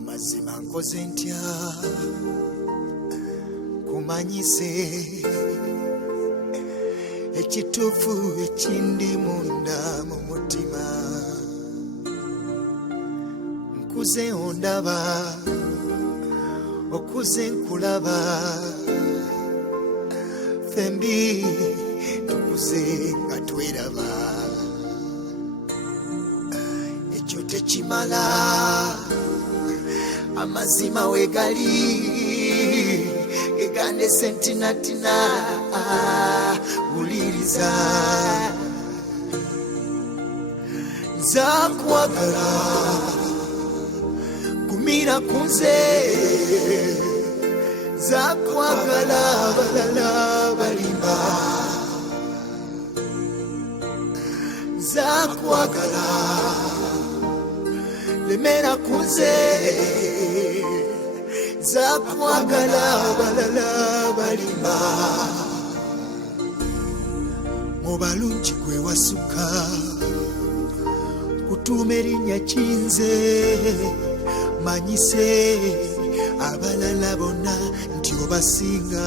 amazima nkoze ntya kumanyise ekituufu ekindi munda mu mutima nkuze ondaba okuze nkulaba fembi tukuze nga tweraba ekyo tekimala amazima wegali egande sentinatina wuliriza nzakwagala kumira kunze nzakwagala balala balimba nzakwagala lemera kunze nzakwagala balala balimba mu balungi gwe wasuka kutuuma erinnya kinze manyise abalala bonna nti obasinga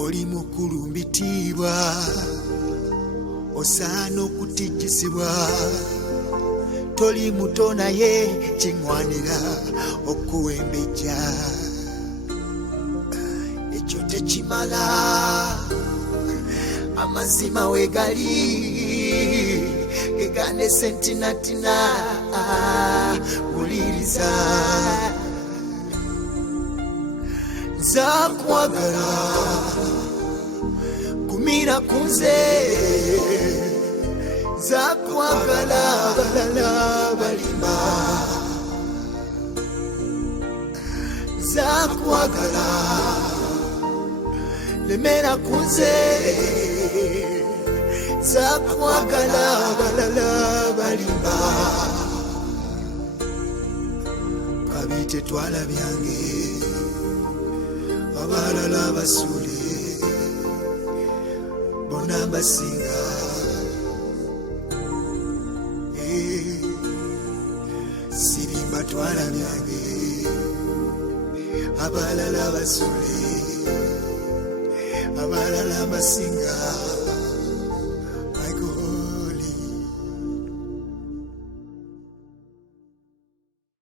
oli mukulu mbitiibwa osaana okutijjisibwa toli muto naye kiŋwanira okuwembejja ekyo tekimala amazima wegali gegande sentinatina wuliriza nzakwagala kumira kunze nzakwagala balala balimba nzakwagala lemera kunze nzakwagala balala balimba kabite twala byange abalala basule bona basinga sirimba twala byange abalala basule abalala basinga